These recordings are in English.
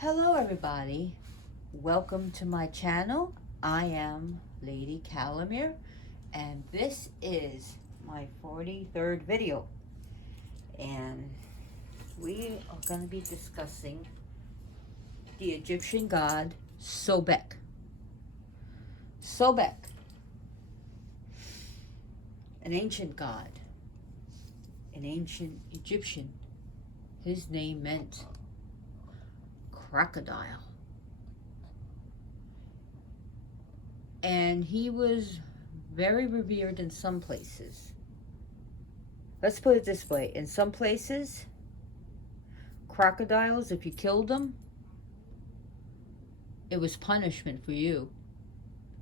Hello everybody, welcome to my channel. I am Lady Calamere and this is my 43rd video, and we are going to be discussing the Egyptian god Sobek. Sobek, an ancient god, an ancient Egyptian. His name meant crocodile. And he was very revered in some places. Let's put it this way. In some places, crocodiles, if you killed them, it was punishment for you,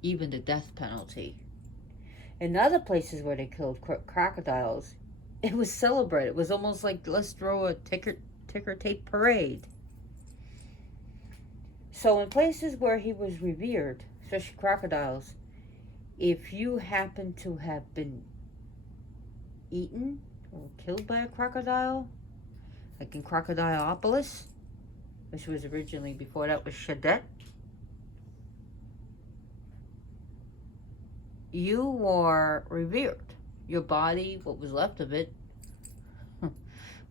even the death penalty. In other places where they killed crocodiles, it was celebrated. It was almost like, let's throw a ticker tape parade. So in places where he was revered, especially crocodiles, if you happen to have been eaten or killed by a crocodile, like in Crocodileopolis, which was originally, before that was Shadet, you were revered. Your body, what was left of it,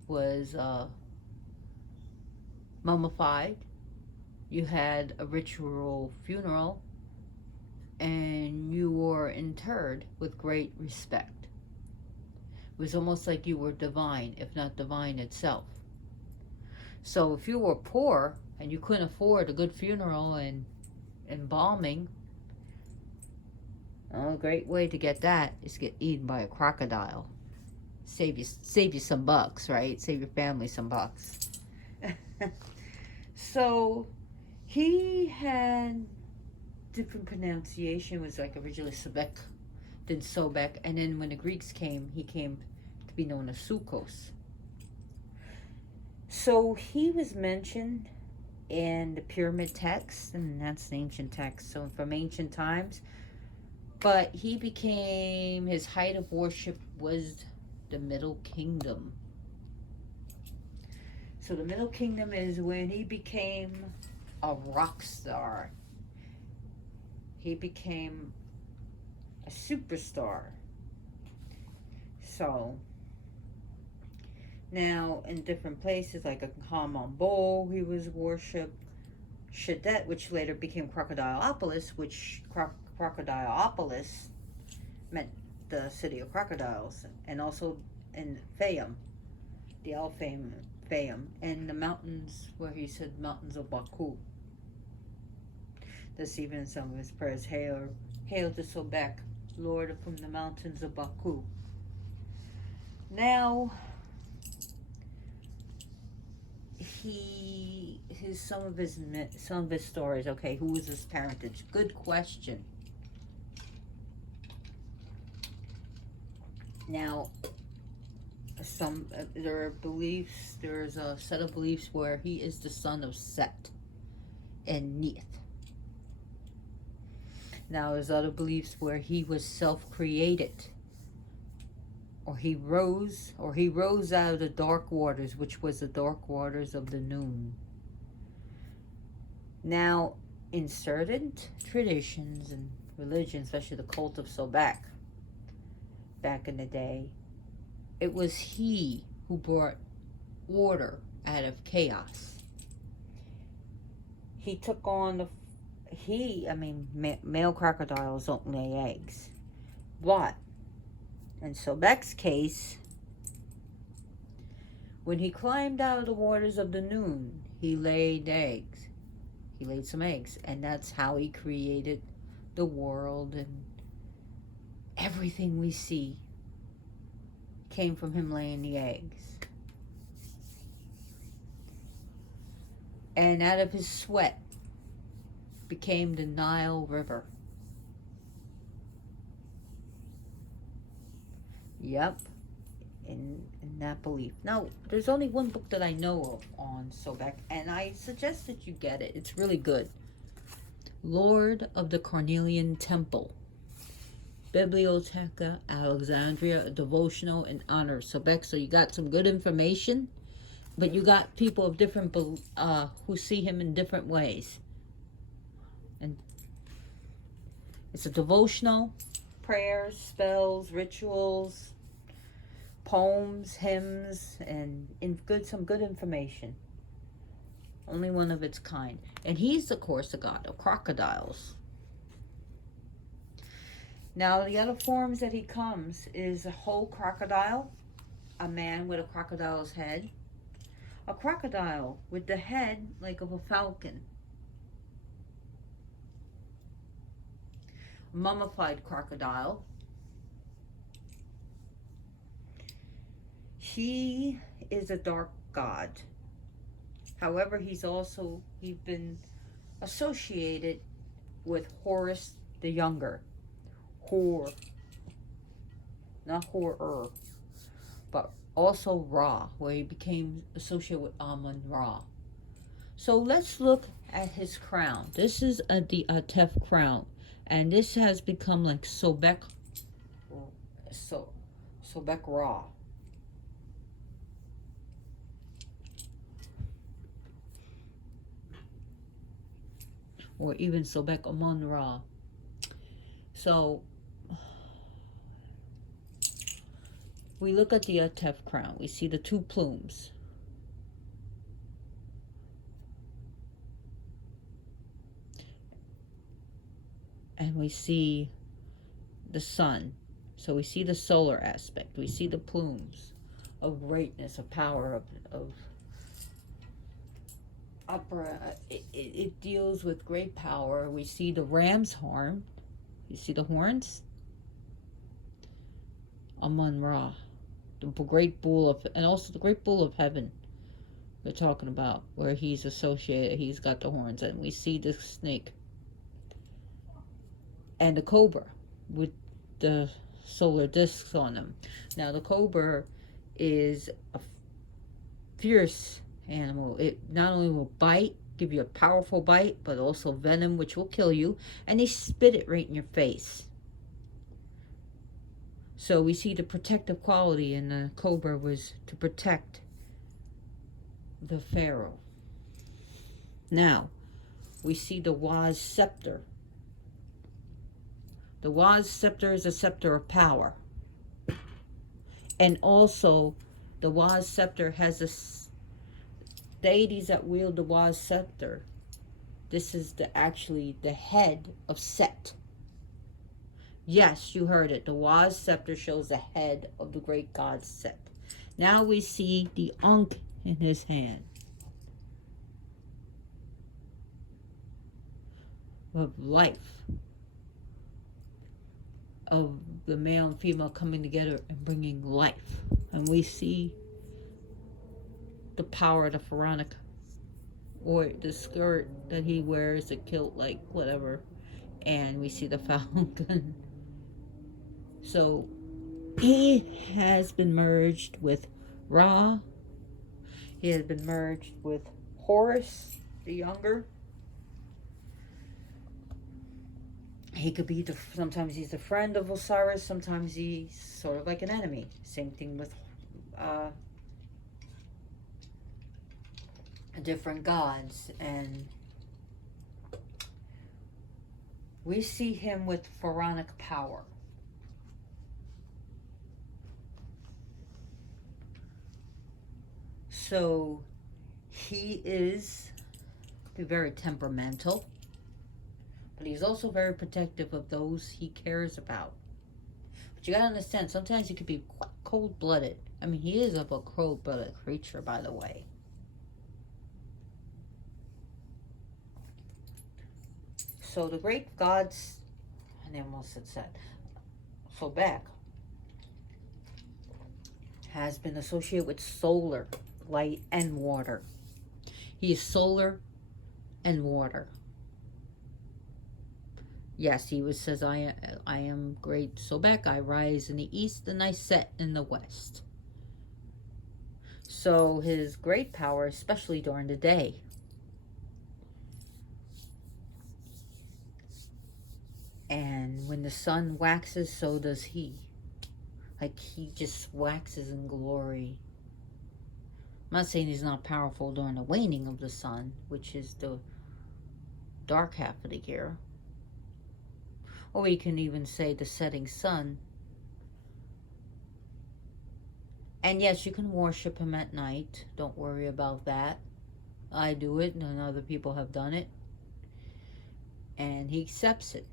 was mummified. You had a ritual funeral, and you were interred with great respect. It was almost like you were divine, if not divine itself. So if you were poor and you couldn't afford a good funeral and embalming, a great way to get that is to get eaten by a crocodile. Save you some bucks, right? Save your family some bucks. So he had different pronunciation. It was like originally Sobek, then Sobek, and then when the Greeks came, he came to be known as Sukos. So he was mentioned in the pyramid text, and that's an ancient text, so from ancient times. But he became, his height of worship was the Middle Kingdom. So the Middle Kingdom is when he became a rock star. He became a superstar. So now in different places, like a Hamon, he was worshipped. Shadet, which later became Crocodileopolis, which Crocodileopolis meant the city of crocodiles, and also in Fayum, the El Fayum, and the mountains where he said mountains of Baku. This even in some of his prayers, hail to Sobek, Lord from the mountains of Baku. Now, some of his stories. Okay, who was his parentage? Good question. Now, there are beliefs. There's a set of beliefs where he is the son of Set and Neith. Now, there's other beliefs where he was self-created, or he rose out of the dark waters, which was the dark waters of the noon. Now, in certain traditions and religions, especially the cult of Sobek, back in the day, it was he who brought order out of chaos. He took on male crocodiles don't lay eggs. But in Sobek's case, when he climbed out of the waters of the noon, he laid eggs. He laid some eggs, and that's how he created the world, and everything we see came from him laying the eggs. And out of his sweat became the Nile River. Yep, in that belief. Now, there's only one book that I know of on Sobek, and I suggest that you get it. It's really good. Lord of the Cornelian Temple. Bibliotheca Alexandria, a devotional in honor of Sobek. So you got some good information But you got people of different, who see him in different ways. And it's a devotional, prayers, spells, rituals, poems, hymns, and some good information. Only one of its kind. And he's, of course, the god of crocodiles. Now, the other forms that he comes is a whole crocodile, a man with a crocodile's head, a crocodile with the head like of a falcon, a mummified crocodile. He is a dark god. However, he's been associated with Horus the Younger. Not Horror, but also Ra, where he became associated with Amun Ra. So let's look at his crown. This is the Atef crown, and this has become like Sobek Ra. Or even Sobek Amun Ra. So we look at the Atef crown. We see the two plumes. And we see the sun. So we see the solar aspect. We see the plumes of greatness, of power, of opera. It deals with great power. We see the ram's horn. You see the horns? Amun Ra. The great bull of, and also the great bull of heaven we're talking about, where he's associated, he's got the horns, and we see the snake and the cobra with the solar discs on them. Now the cobra is a fierce animal. It not only will bite, give you a powerful bite, but also venom, which will kill you, and they spit it right in your face. So we see the protective quality, and the cobra was to protect the pharaoh. Now, we see the Waz scepter. The Waz scepter is a scepter of power. And also, the Waz scepter has deities that wield the Waz scepter. This is actually the head of Set. Yes, you heard it. The Waz scepter shows the head of the great god Set. Now we see the Ankh in his hand. Of life. Of the male and female coming together and bringing life. And we see the power of the pharaonic, or the skirt that he wears, the kilt, like whatever. And we see the falcon. So he has been merged with Ra. He has been merged with Horus the Younger. He could be sometimes he's a friend of Osiris, sometimes he's sort of like an enemy. Same thing with different gods. And we see him with pharaonic power. So he is very temperamental, but he's also very protective of those he cares about. But you gotta understand, sometimes he could be quite cold-blooded. I mean, he is of a cold-blooded creature, by the way. So the great gods, I almost had said, Sobek has been associated with solar, light, and water. He is solar and water. Yes, he says, I am great Sobek. I rise in the east and I set in the west. So his great power, especially during the day. And when the sun waxes, so does he. Like he just waxes in glory. I'm not saying he's not powerful during the waning of the sun, which is the dark half of the year. Or you can even say the setting sun. And yes, you can worship him at night. Don't worry about that. I do it, and other people have done it. And he accepts it.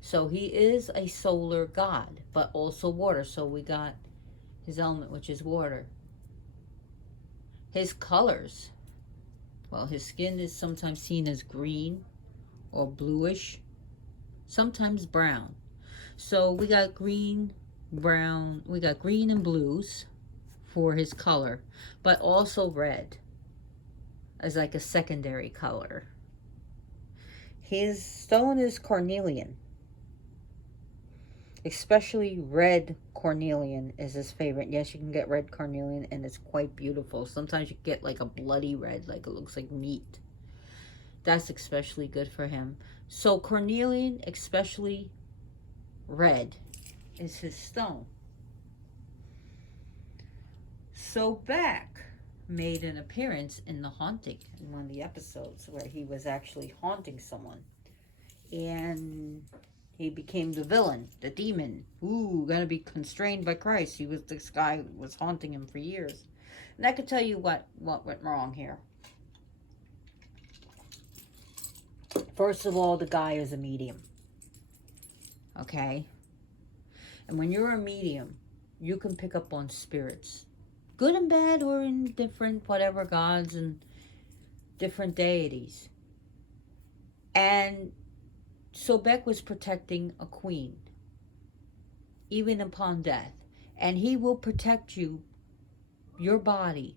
So he is a solar god, but also water. So we got his element, which is water. His colors. Well, his skin is sometimes seen as green or bluish, sometimes brown. So we got green, brown, we got green and blues for his color, but also red as like a secondary color. His stone is cornelian. Especially red cornelian is his favorite. Yes, you can get red cornelian and it's quite beautiful. Sometimes you get like a bloody red, like it looks like meat. That's especially good for him. So cornelian, especially red, is his stone. Sobek made an appearance in The Haunting, in one of the episodes where he was actually haunting someone. And he became the villain, the demon. Ooh, gonna be constrained by Christ. This guy was haunting him for years. And I could tell you what went wrong here. First of all, the guy is a medium. Okay? And when you're a medium, you can pick up on spirits. Good and bad, or in different whatever gods and different deities. And Sobek was protecting a queen, even upon death. And he will protect you, your body,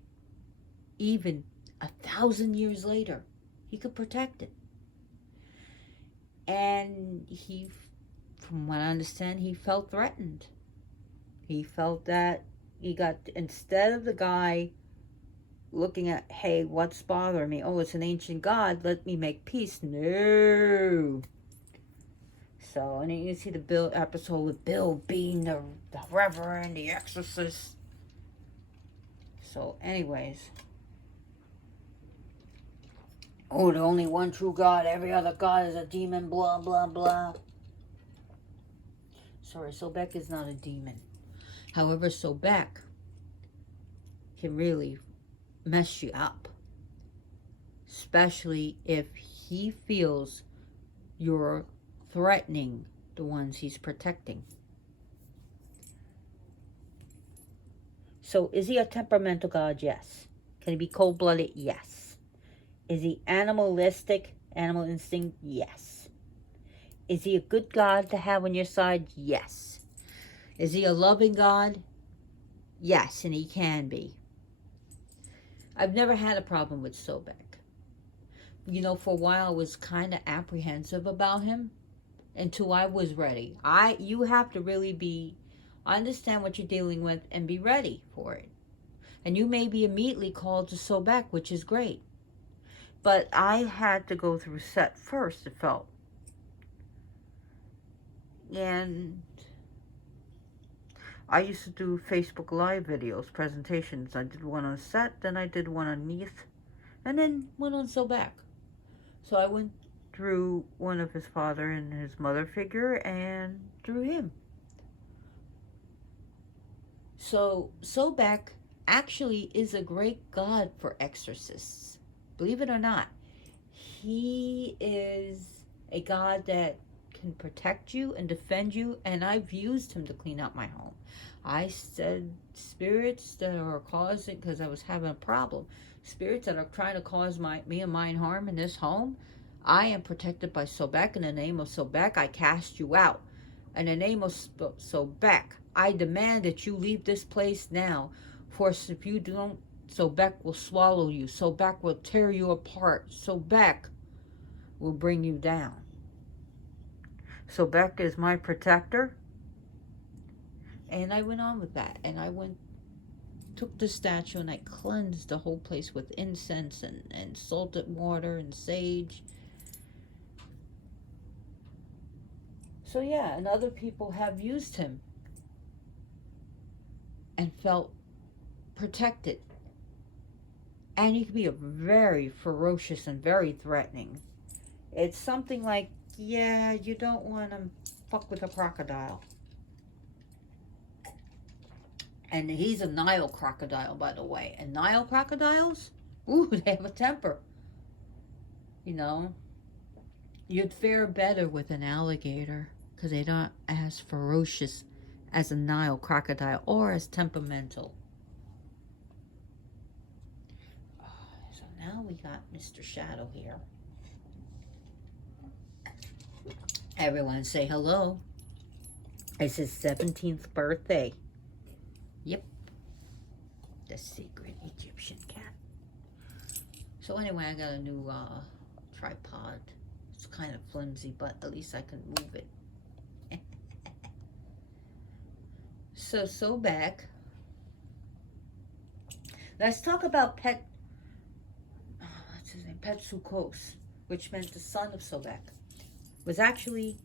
even 1,000 years later. He could protect it. And he, from what I understand, he felt threatened. He felt that he got, instead of the guy looking at, hey, what's bothering me? Oh, it's an ancient god. Let me make peace. No. So, and then you see the Bill episode with Bill being the Reverend, the Exorcist. So, anyways. Oh, the only one true God. Every other God is a demon. Blah, blah, blah. Sorry, Sobek is not a demon. However, Sobek can really mess you up. Especially if he feels you're threatening the ones he's protecting. So, is he a temperamental god? Yes. Can he be cold-blooded? Yes. Is he animalistic, animal instinct? Yes. Is he a good god to have on your side? Yes. Is he a loving god? Yes, and he can be. I've never had a problem with Sobek. You know, for a while I was kind of apprehensive about him until I was ready. You have to really understand what you're dealing with and be ready for it. And you may be immediately called to Sobek, which is great. But I had to go through Set first, it felt. And I used to do Facebook Live videos, presentations. I did one on Set, then I did one on Neath, and then one on Sobek. So I went through one of his father and his mother figure and through him. So Sobek actually is a great god for exorcists. Believe it or not. He is a god that can protect you and defend you, and I've used him to clean out my home. I said spirits that are causing, because I was having a problem, spirits that are trying to cause me and mine harm in this home, I am protected by Sobek. In the name of Sobek, I cast you out. In the name of Sobek, I demand that you leave this place now. For if you don't, Sobek will swallow you. Sobek will tear you apart. Sobek will bring you down. Sobek is my protector. And I went on with that. And I took the statue and I cleansed the whole place with incense and salted water and sage. So yeah, and other people have used him and felt protected. And he can be a very ferocious and very threatening. It's something like, yeah, you don't want to fuck with a crocodile. And he's a Nile crocodile, by the way. And Nile crocodiles, ooh, they have a temper. You know, you'd fare better with an alligator because they're not as ferocious as a Nile crocodile or as temperamental. So now we got Mr. Shadow here. Everyone say hello. It's his 17th birthday. Yep. The secret Egyptian cat. So anyway, I got a new tripod. It's kind of flimsy, but at least I can move it. So Sobek. Let's talk about what's his name? Petsukos, which meant the son of Sobek. Was actually,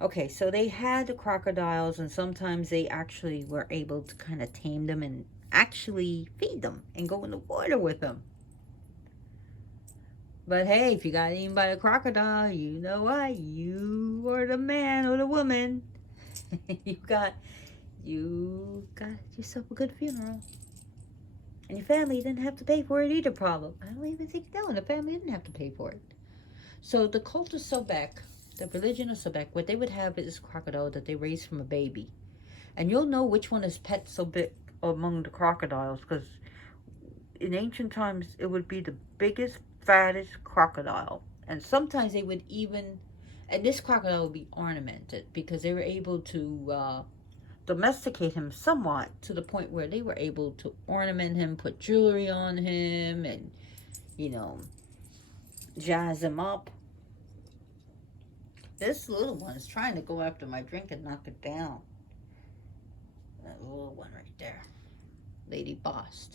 okay, so they had the crocodiles, and sometimes they actually were able to kind of tame them and actually feed them and go in the water with them. But hey, if you got eaten by a crocodile, you know what? You are the man or the woman. you got yourself a good funeral. And your family didn't have to pay for it either, probably. I don't even think, no, the family didn't have to pay for it. So the cult of Sobek, the religion of Sobek, what they would have is crocodile that they raised from a baby. And you'll know which one is pet Sobek among the crocodiles, because in ancient times, it would be the biggest, fattest crocodile. And sometimes they would even, and this crocodile would be ornamented because they were able to domesticate him somewhat to the point where they were able to ornament him, put jewelry on him, and, you know, jazz him up. This little one is trying to go after my drink and knock it down. That little one right there. Lady Boss.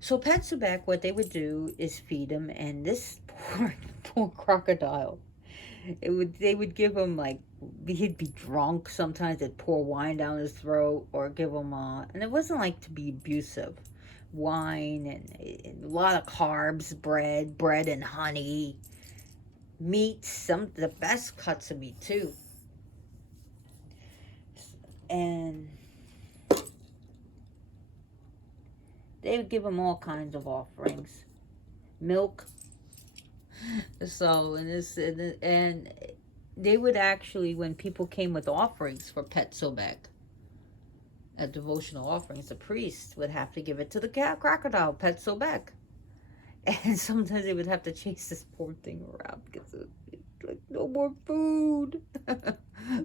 So Pet Sobek, what they would do is feed him, and this poor crocodile, they would give him, like, he'd be drunk. Sometimes they'd pour wine down his throat or give him and it wasn't like to be abusive. Wine and a lot of carbs, bread and honey, meat, the best cuts of meat too. And they would give him all kinds of offerings, milk. So and they would actually, when people came with offerings for Pet Sobek, devotional offerings, the priest would have to give it to the crocodile, Pet Sobek. And sometimes they would have to chase this poor thing around because it's like, no more food.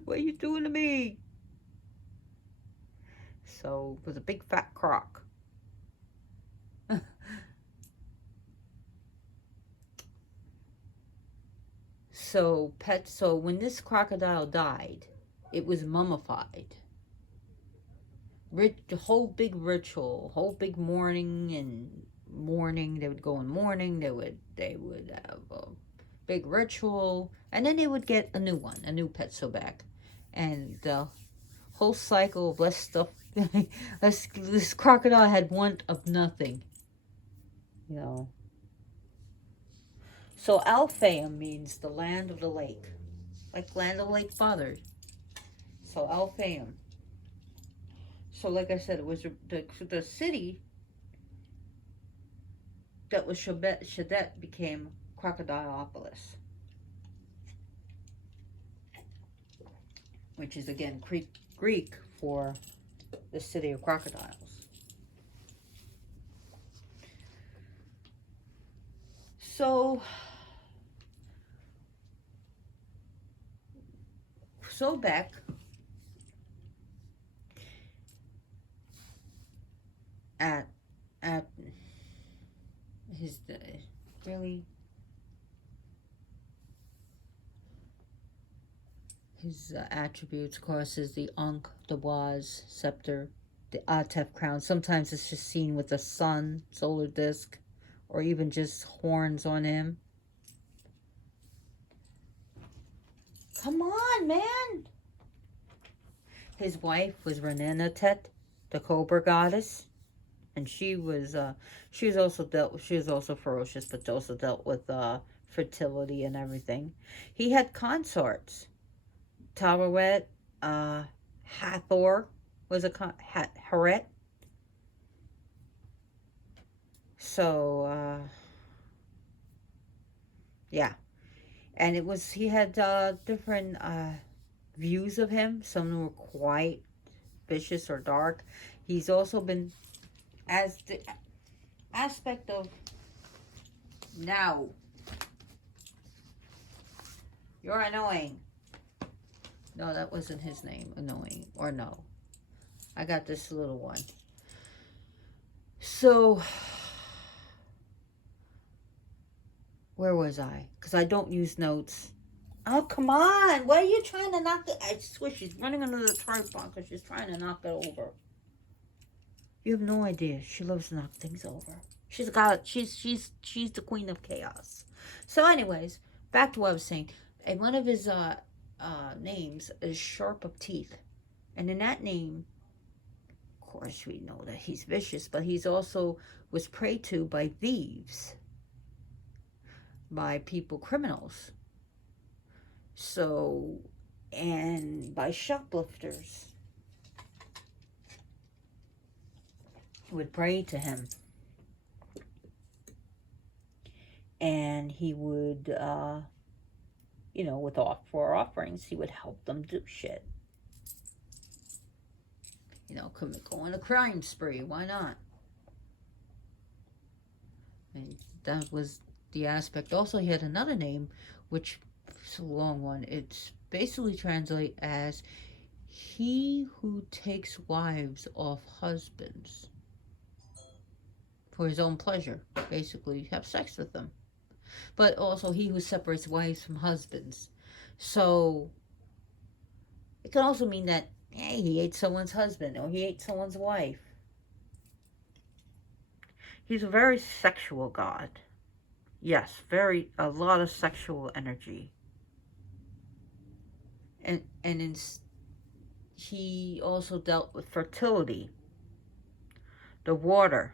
What are you doing to me? So it was a big fat croc. So when this crocodile died, it was mummified. Whole big ritual, whole big mourning. They would go in mourning. They would have a big ritual, and then they would get a new one, a new Pet Sobek, and the whole cycle of less stuff. This crocodile had want of nothing, you know. So Alphaeum means the land of the lake, like land of Lake Father. So Alphaeum. So like I said, it was the city that was Shadet became Crocodileopolis, which is again Greek for the city of crocodiles. So Sobek at his really his attributes, of course, is the Ankh, the Boaz, scepter, the Atef crown. Sometimes it's just seen with the sun, solar disk, or even just horns on him. Come on, man! His wife was Renenatet, the cobra goddess. And she was also she was also ferocious, but also dealt with fertility and everything. He had consorts. Taweret, Hathor was a Haret. So yeah, and it was he had different views of him. Some were quite vicious or dark. He's also been, as the aspect of now, you're annoying. No, that wasn't his name. Annoying. Or no. I got this little one. So, where was I? Because I don't use notes. Oh, come on. Why are you trying to knock it? I swear she's running under the tripod because she's trying to knock it over. You have no idea. She loves to knock things over. She's the queen of chaos. So, anyways, back to what I was saying. And one of his names is Sharp of Teeth. And in that name, of course, we know that he's vicious, but he's also was preyed to by thieves, by people, criminals. So, and by shoplifters would pray to him. And he would, with for offerings, he would help them do shit. Go on a crime spree. Why not? And that was the aspect. Also, he had another name, which is a long one. It's basically translate as he who takes wives off husbands for his own pleasure. Basically, have sex with them. But also he who separates wives from husbands. So it can also mean that, hey, he ate someone's husband or he ate someone's wife. He's a very sexual god. Yes, a lot of sexual energy. And he also dealt with fertility, the water.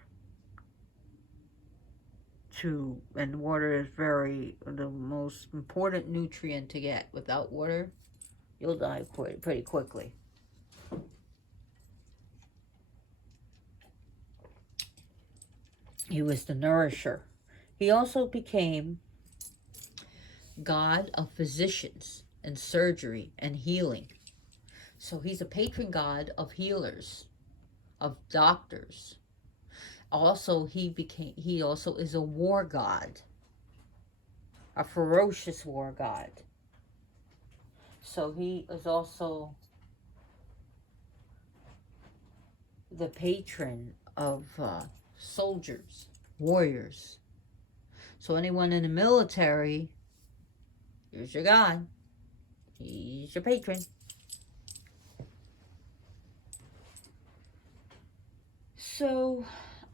And water is the most important nutrient to get. Without water, you'll die pretty quickly. He was the nourisher. He also became god of physicians and surgery and healing. So he's a patron god of healers, of doctors. Also, he also is a war god, a ferocious war god. So he is also the patron of soldiers, warriors. So anyone in the military, here's your god. He's your patron. So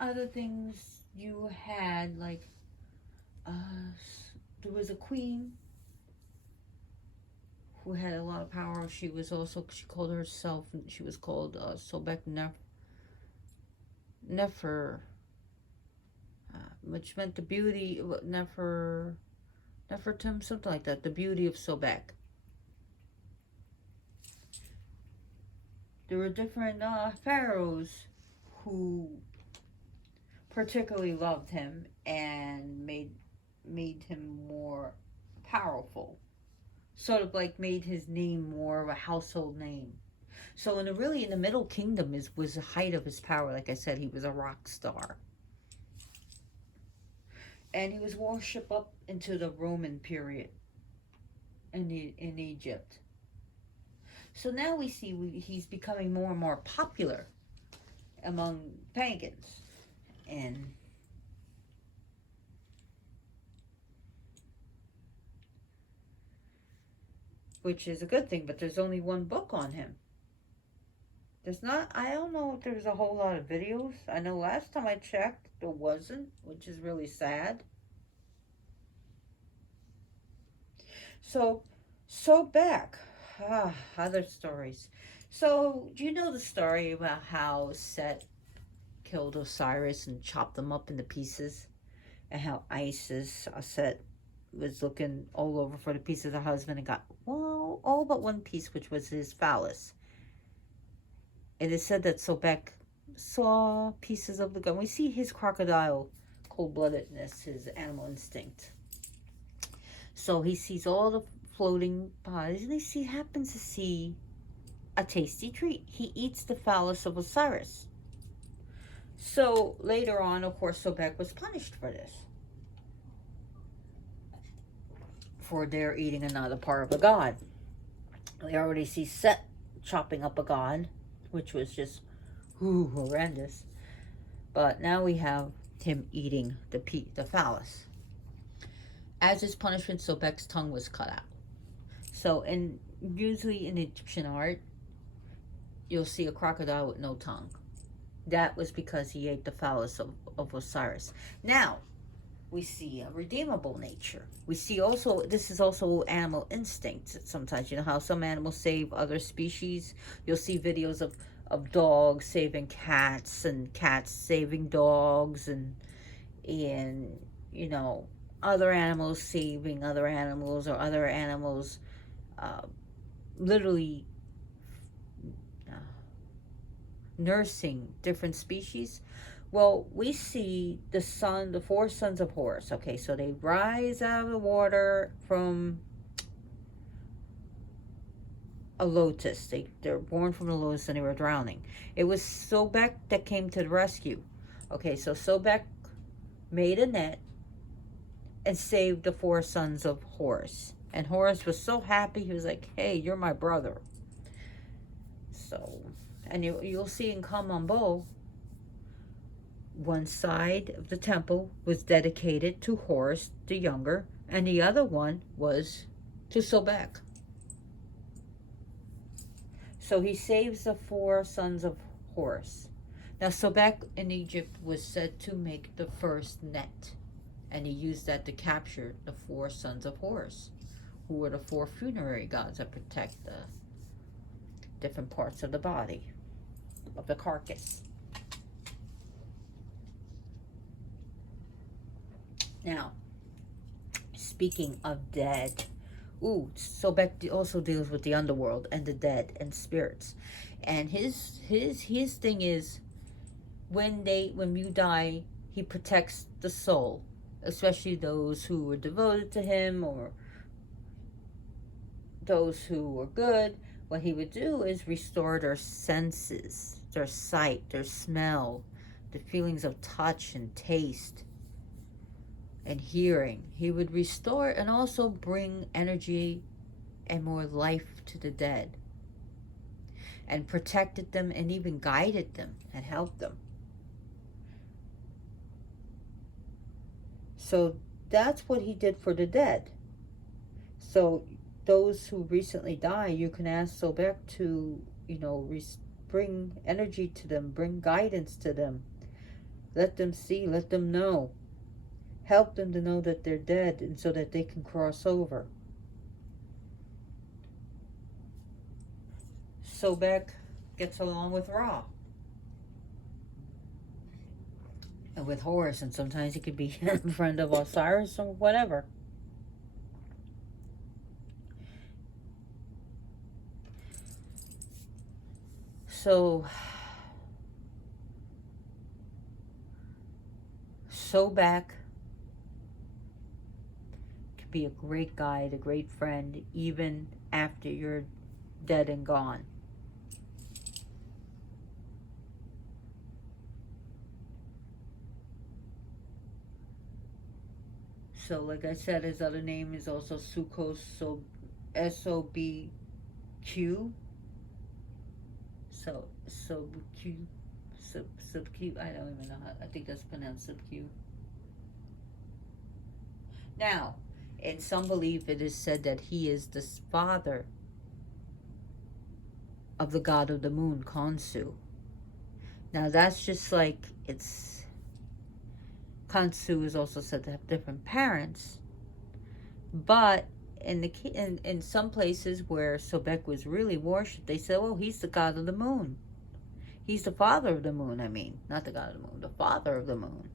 other things you had, like there was a queen who had a lot of power. She called herself, she was called Sobek Nefer, which meant the beauty, Nefertum, something like that, the beauty of Sobek. There were different pharaohs who particularly loved him and made him more powerful, sort of like made his name more of a household name. So in the Middle Kingdom was the height of his power. Like I said, he was a rock star, and he was worshipped up into the Roman period in Egypt. So now we see he's becoming more and more popular among pagans, and which is a good thing. But there's only one book on him. There's not. I don't know if there's a whole lot of videos. I know last time I checked there wasn't, which is really sad. So back. Other stories. So, do you know the story about how Set killed Osiris and chopped them up into pieces, and how Isis, Set, was looking all over for the piece of her husband and got, well, all but one piece, which was his phallus. It is said that Sobek saw pieces of the gun. We see his crocodile cold-bloodedness, his animal instinct. So he sees all the floating bodies, and happens to see a tasty treat. He eats the phallus of Osiris. So later on, of course, Sobek was punished for this, for their eating another part of a god. We already see Set chopping up a god, which was just horrendous. But now we have him eating the phallus. As his punishment, Sobek's tongue was cut out. So, usually in Egyptian art, you'll see a crocodile with no tongue. That was because he ate the phallus of Osiris. Now, we see a redeemable nature. We see also, this is also animal instinct. Sometimes, you know how some animals save other species? You'll see videos of dogs saving cats, and cats saving dogs, and you know, other animals saving other animals, or other animals literally nursing different species. Well, we see the four sons of Horus. Okay, so they rise out of the water from a lotus. They're born from the lotus, and they were drowning. It was Sobek that came to the rescue. Okay, so Sobek made a net and saved the four sons of Horus. And Horus was so happy, he was like, hey, you're my brother. So, and you'll see in Kamambo, one side of the temple was dedicated to Horus the Younger, and the other one was to Sobek. So he saves the four sons of Horus. Now, Sobek in Egypt was said to make the first net, and he used that to capture the four sons of Horus, who were the four funerary gods that protect the different parts of the body, of the carcass. Now, speaking of dead, Sobek also deals with the underworld and the dead and spirits. And his thing is, when you die, he protects the soul, especially those who were devoted to him or those who were good. What he would do is restore their senses, their sight, their smell, the feelings of touch and taste and hearing. He would restore and also bring energy and more life to the dead, and protected them and even guided them and helped them. So that's what he did for the dead. So those who recently die, you can ask Sobek to, bring energy to them, bring guidance to them. Let them see, let them know. Help them to know that they're dead, and so that they can cross over. Sobek gets along with Ra and with Horus, and sometimes he could be a friend of Osiris or whatever. So Sobek could be a great guide, a great friend, even after you're dead and gone. So, like I said, his other name is also Sukos, so S-O-B-Q. So, Sobq, Subq, I don't even know how, I think that's pronounced Subq. Now, in some belief, it is said that he is the father of the god of the moon, Khonsu. Now, that's just like, Khonsu is also said to have different parents, but in some places where Sobek was really worshipped, they said, well, he's the god of the moon. He's the father of the moon, I mean. Not the god of the moon, the father of the moon.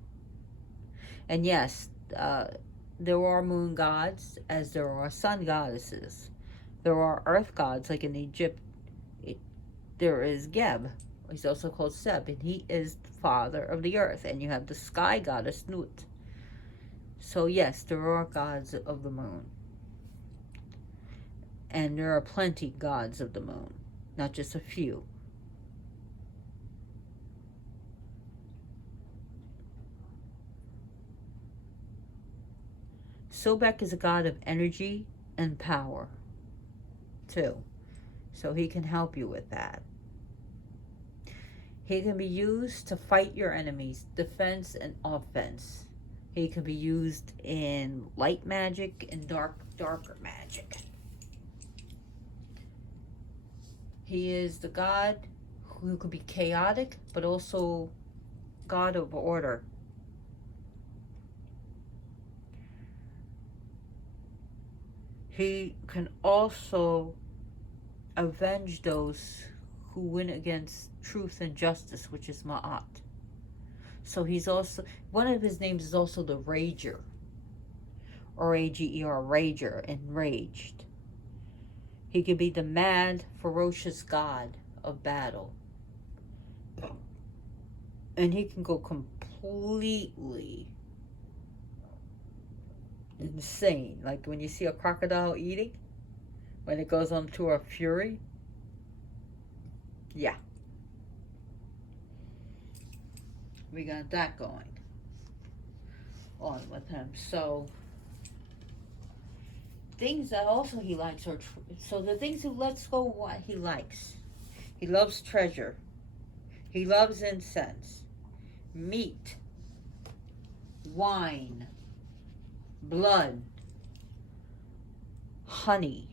And yes, there are moon gods as there are sun goddesses. There are earth gods, like in Egypt, there is Geb. He's also called Seb, and he is the father of the earth. And you have the sky goddess Nut. So yes, there are gods of the moon. And there are plenty gods of the moon, not just a few. Sobek is a god of energy and power, too. So he can help you with that. He can be used to fight your enemies, defense and offense. He can be used in light magic and darker magic. He is the god who could be chaotic, but also god of order. He can also avenge those who win against truth and justice, which is Ma'at. So he's also, one of his names is also the Rager, R-A-G-E-R, Rager, enraged. He could be the mad, ferocious god of battle. And he can go completely insane. Like when you see a crocodile eating, when it goes on to a fury. Yeah. We got that going on with him. So things that also he likes are so the things who let's go what he likes. He loves treasure. He loves incense, meat, wine, blood, honey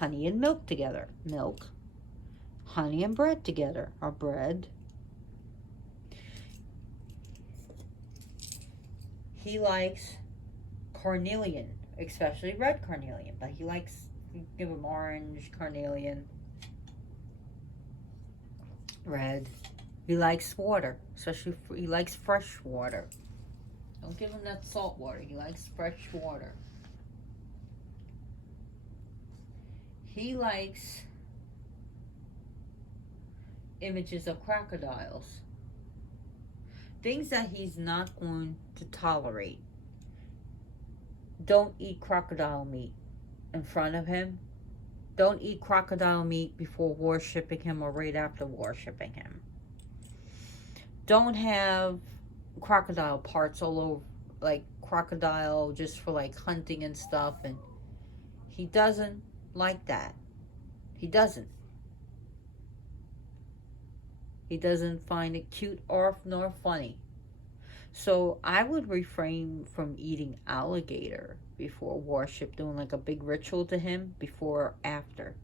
and milk together, milk, honey and bread together, or bread. He likes carnelian, especially red carnelian, but he likes, give him orange, carnelian, red. He likes water, especially he likes fresh water. Don't give him that salt water. He likes fresh water. He likes images of crocodiles. Things that he's not going to tolerate. Don't eat crocodile meat in front of him. Don't eat crocodile meat before worshiping him or right after worshiping him. Don't have crocodile parts all over, like crocodile just for like hunting and stuff. And he doesn't like that. He doesn't. He doesn't find it cute or nor funny. So I would refrain from eating alligator before worship, doing like a big ritual to him before or after.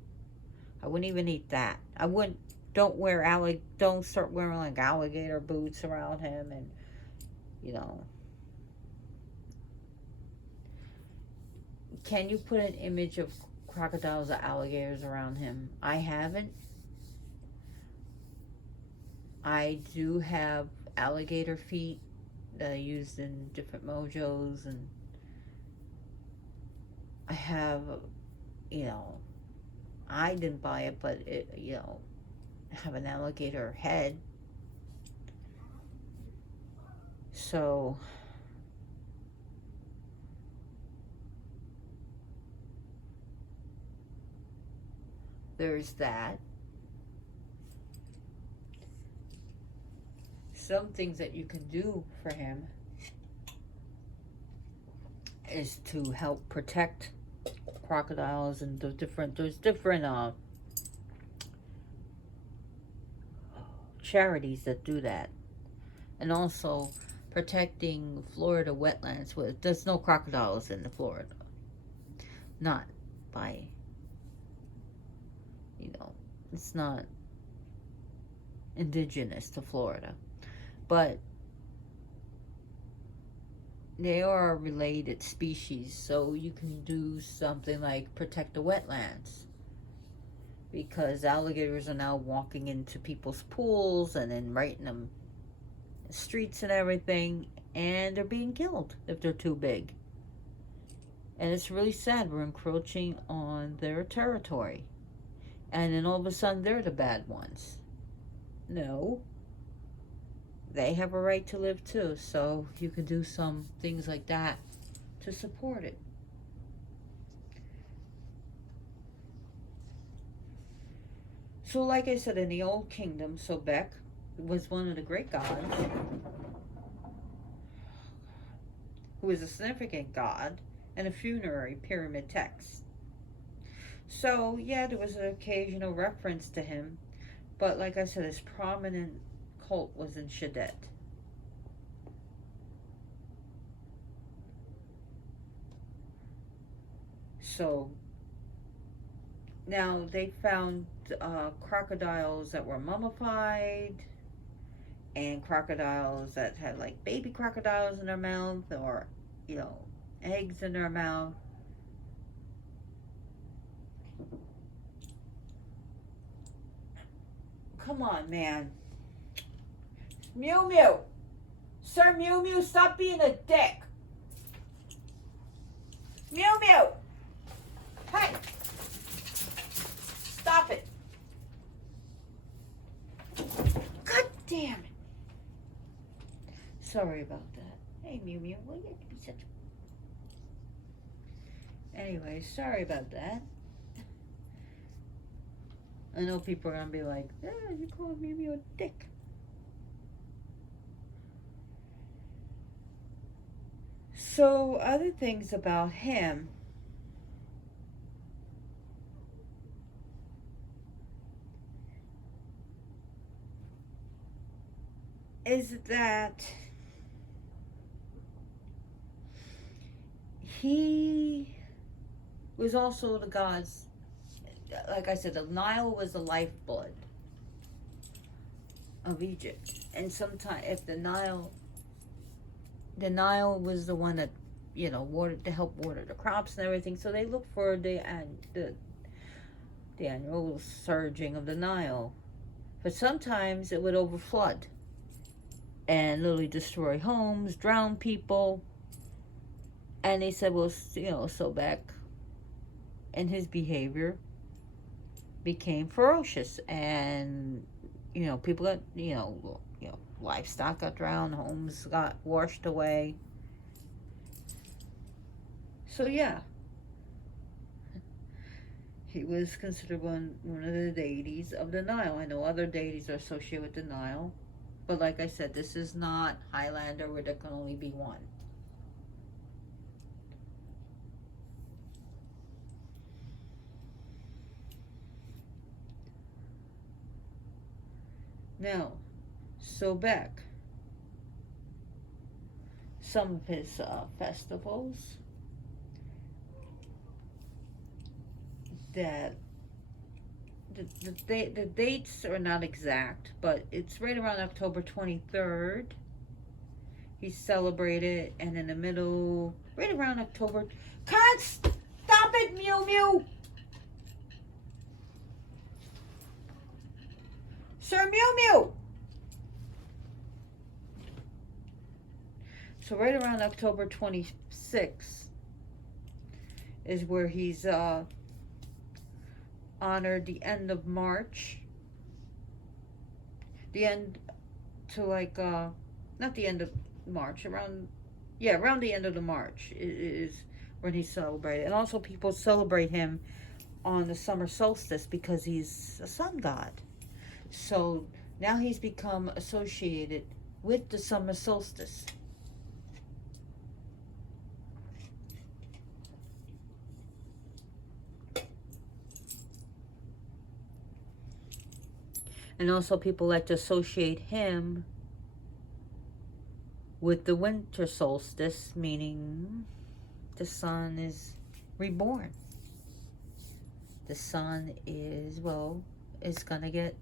I wouldn't even eat that. I wouldn't. Don't start wearing like alligator boots around him, and you know. Can you put an image of crocodiles or alligators around him? I haven't. I do have alligator feet that I used in different mojos, and I have, I didn't buy it, but it, have an alligator head. So there's that. Some things that you can do for him is to help protect crocodiles, and there's different charities that do that. And also protecting Florida wetlands. There's no crocodiles in the Florida. Not by, it's not indigenous to Florida. But they are a related species, so you can do something like protect the wetlands. because alligators are now walking into people's pools and then right in the streets and everything, and they're being killed if they're too big. And it's really sad. We're encroaching on their territory. And then all of a sudden, they're the bad ones. No. They have a right to live too. So you can do some things like that to support it. So like I said, in the Old Kingdom, Sobek was one of the great gods, who is a significant god in a funerary pyramid text. So, yeah, there was an occasional reference to him, but like I said, his prominent cult was in Shadet. So, now they found crocodiles that were mummified, and crocodiles that had like baby crocodiles in their mouth, or, you know, eggs in their mouth. Come on, man. Mew Mew! Sir Mew Mew, stop being a dick! Mew Mew! Hey! Stop it! God damn it! Sorry about that. Hey, Mew Mew, will you be such a... Anyway, sorry about that. I know people are gonna be like, "Yeah, you called Mew Mew a dick." So, other things about him is that he was also the god's, like I said, the Nile was the lifeblood of Egypt. And sometimes if the Nile was the one that, you know, watered, to help water the crops and everything. So they looked for the annual surging of the Nile. But sometimes it would overflood and literally destroy homes, drown people. And they said, well, you know, Sobek and his behavior became ferocious, and, you know, people got, you know, livestock got drowned, homes got washed away. So yeah, he was considered one of the deities of the Nile. I know other deities are associated with the Nile, but like I said, this is not Highlander where there can only be one. Now, Sobek, some of his festivals that the dates are not exact, but it's right around October 23rd. He's celebrated, and in the middle, right around October. Can't stop it, Mew Mew! Sir Mew Mew! So right around October 26th is where he's honored the end of March. The end to like, not the end of March, around the end of the March is when he's celebrated. And also people celebrate him on the summer solstice because he's a sun god. So now he's become associated with the summer solstice. And also people like to associate him with the winter solstice, meaning the sun is reborn. The sun is, well, it's gonna get,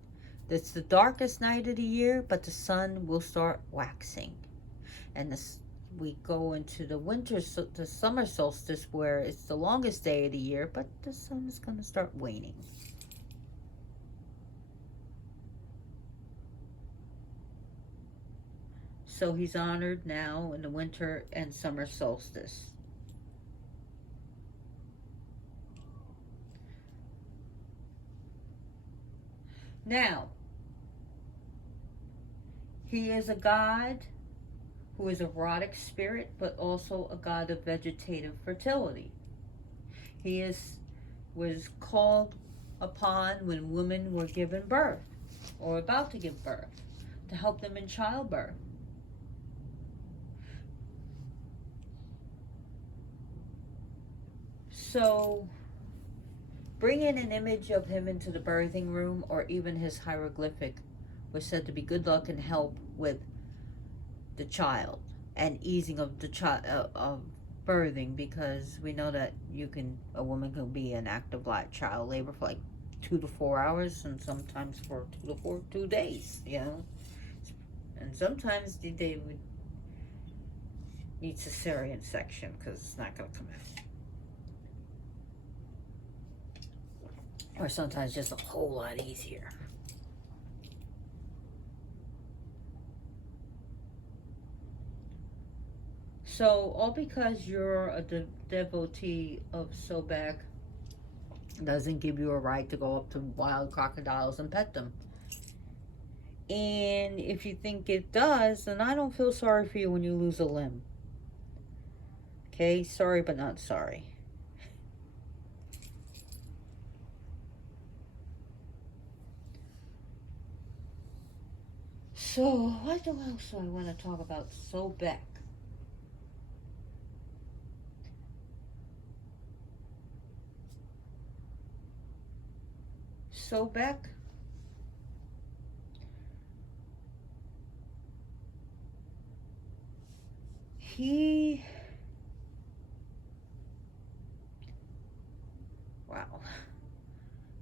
it's the darkest night of the year, but the sun will start waxing. And we go into the summer solstice, where it's the longest day of the year, but the sun is gonna start waning. So he's honored now in the winter and summer solstice. Now, he is a god who is erotic spirit, but also a god of vegetative fertility. He was called upon when women were given birth or about to give birth to help them in childbirth. So, bringing an image of him into the birthing room or even his hieroglyphic was said to be good luck and help with the child and easing of the child of birthing, because we know that a woman can be in active child labor for like 2 to 4 hours, and sometimes for 2 days, and sometimes they would need cesarean section because it's not going to come out, or sometimes just a whole lot easier. So, all because you're a devotee of Sobek doesn't give you a right to go up to wild crocodiles and pet them. And if you think it does, then I don't feel sorry for you when you lose a limb. Okay? Sorry, but not sorry. So, what else do I want to talk about Sobek? Sobek wow.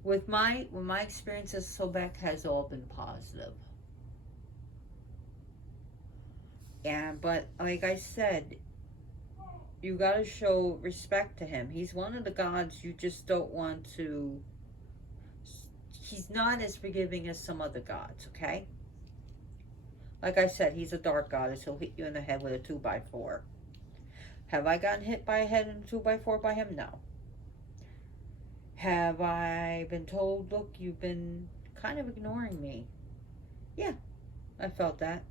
With my experiences, Sobek has all been positive. But like I said, you gotta show respect to him. He's one of the gods you just don't want to. He's not as forgiving as some other gods, okay? Like I said, he's a dark goddess. He'll hit you in the head with a 2x4. Have I gotten hit by a head in a 2x4 by him? No. Have I been told, look, you've been kind of ignoring me? Yeah, I felt that.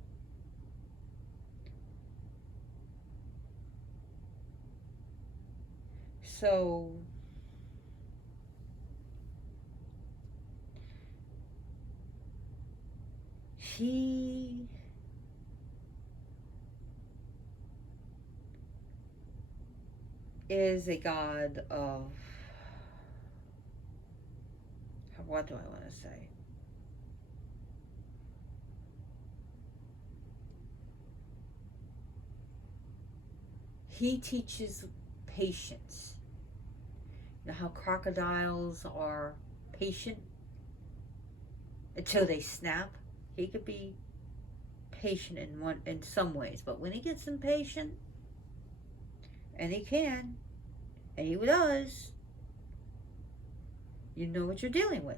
So, he is a god of, what do I want to say? He teaches patience. You know how crocodiles are patient until they snap? He could be patient in some ways, but when he gets impatient, and he can, and he does, you know what you're dealing with.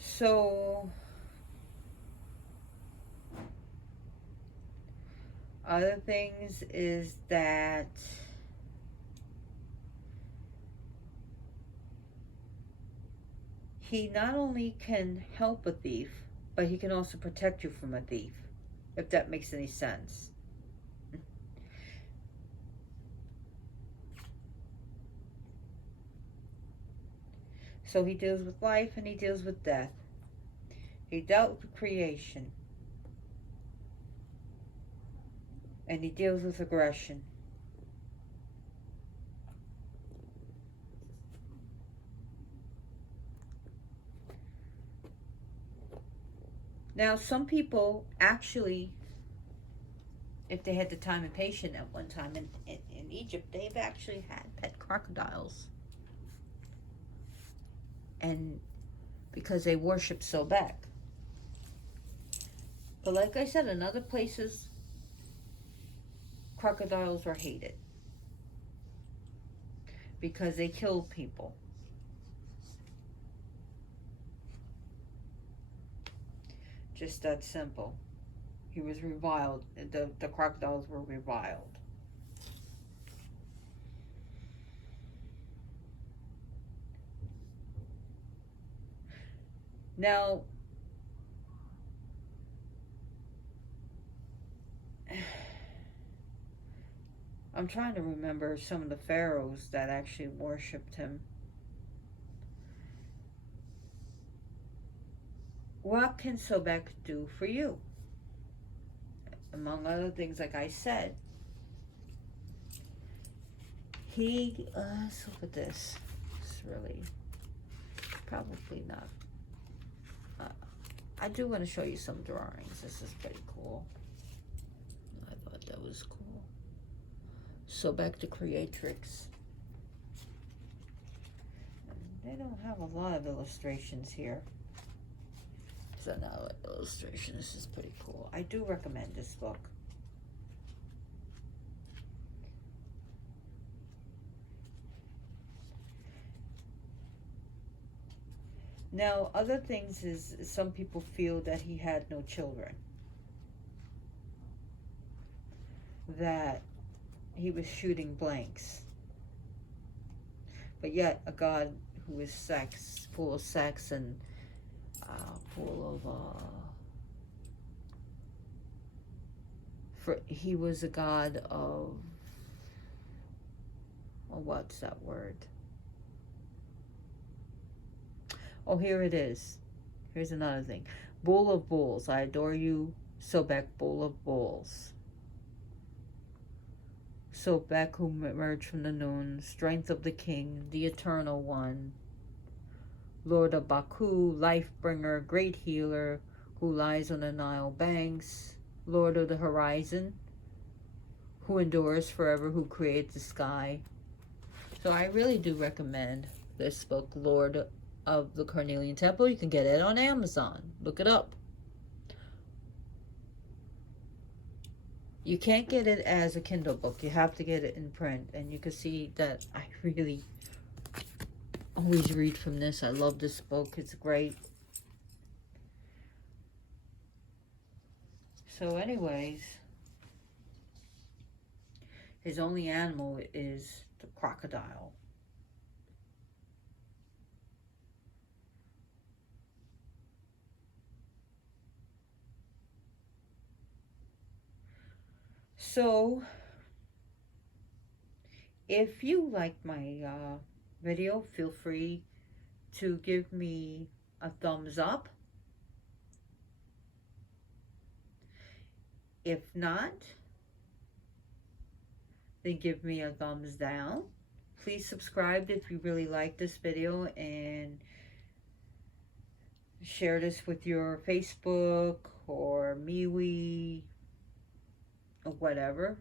So, other things is that he not only can help a thief, but he can also protect you from a thief, if that makes any sense. So he deals with life and he deals with death. He dealt with creation. And he deals with aggression. Now, some people actually, if they had the time and patience at one time in Egypt, they've actually had pet crocodiles. And because they worship Sobek. But like I said, in other places, crocodiles are hated because they kill people. Just that simple. He was reviled. The crocodiles were reviled. Now, I'm trying to remember some of the pharaohs that actually worshipped him. What can Sobek do for you? Among other things, like I said, let's look at this. It's really probably not. I do want to show you some drawings. This is pretty cool. I thought that was cool. Sobek the Creatrix. They don't have a lot of illustrations here. So now illustration. This is pretty cool. I do recommend this book. Now, other things is some people feel that he had no children. That he was shooting blanks. But yet, a God who is sex, full of sex and full of he was a god of, what's that word? Oh, here it is. Here's another thing. Bull of bulls. I adore you, Sobek, bull of bulls. Sobek, who emerged from the noon, strength of the king, the eternal one. Lord of Baku, life bringer, great healer, who lies on the Nile banks. Lord of the horizon, who endures forever, who creates the sky. So I really do recommend this book, Lord of the Carnelian Temple. You can get it on Amazon. Look it up. You can't get it as a Kindle book. You have to get it in print. And you can see that I really always read from this. I love this book. It's great. So anyways, his only animal is the crocodile. So, if you like my video, feel free to give me a thumbs up. If not, then give me a thumbs down. Please subscribe if you really like this video, and share this with your Facebook or MeWe or whatever.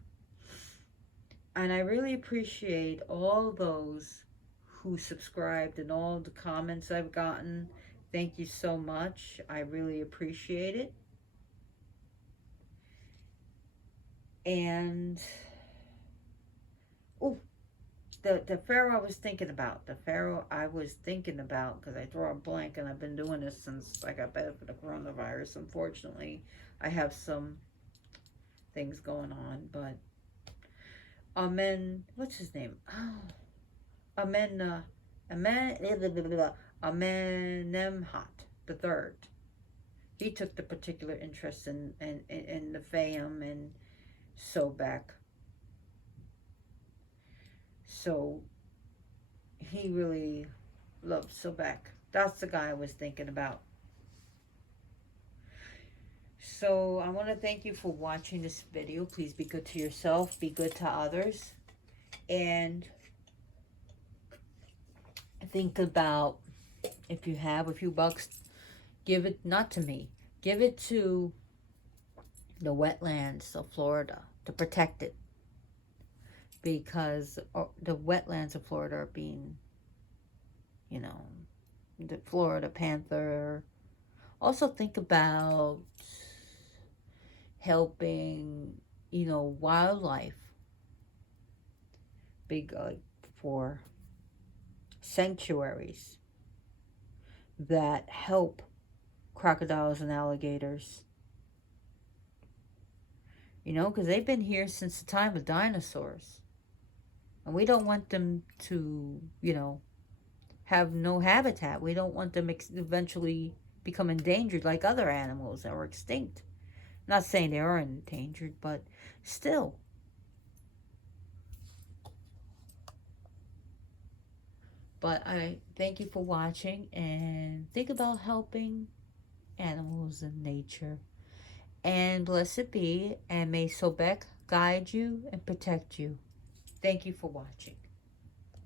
And I really appreciate all those who subscribed and all the comments I've gotten. Thank you so much. I really appreciate it. And the pharaoh I was thinking about. The pharaoh I was thinking about, because I draw a blank, and I've been doing this since I got better for the coronavirus. Unfortunately, I have some things going on, but what's his name? Oh, Amenemhat the Third. He took the particular interest in the Fayum and Sobek. So he really loved Sobek. That's the guy I was thinking about. So I want to thank you for watching this video. Please be good to yourself, be good to others, and think about, if you have a few bucks, give it, not to me, give it to the wetlands of Florida to protect it, because the wetlands of Florida are being, the Florida panther. Also think about helping, wildlife, big for sanctuaries that help crocodiles and alligators. You know, because they've been here since the time of dinosaurs. And we don't want them to, you know, have no habitat. We don't want them eventually become endangered like other animals that were extinct. Not saying they are endangered, but still. But I thank you for watching and think about helping animals in nature. And blessed be, and may Sobek guide you and protect you. Thank you for watching.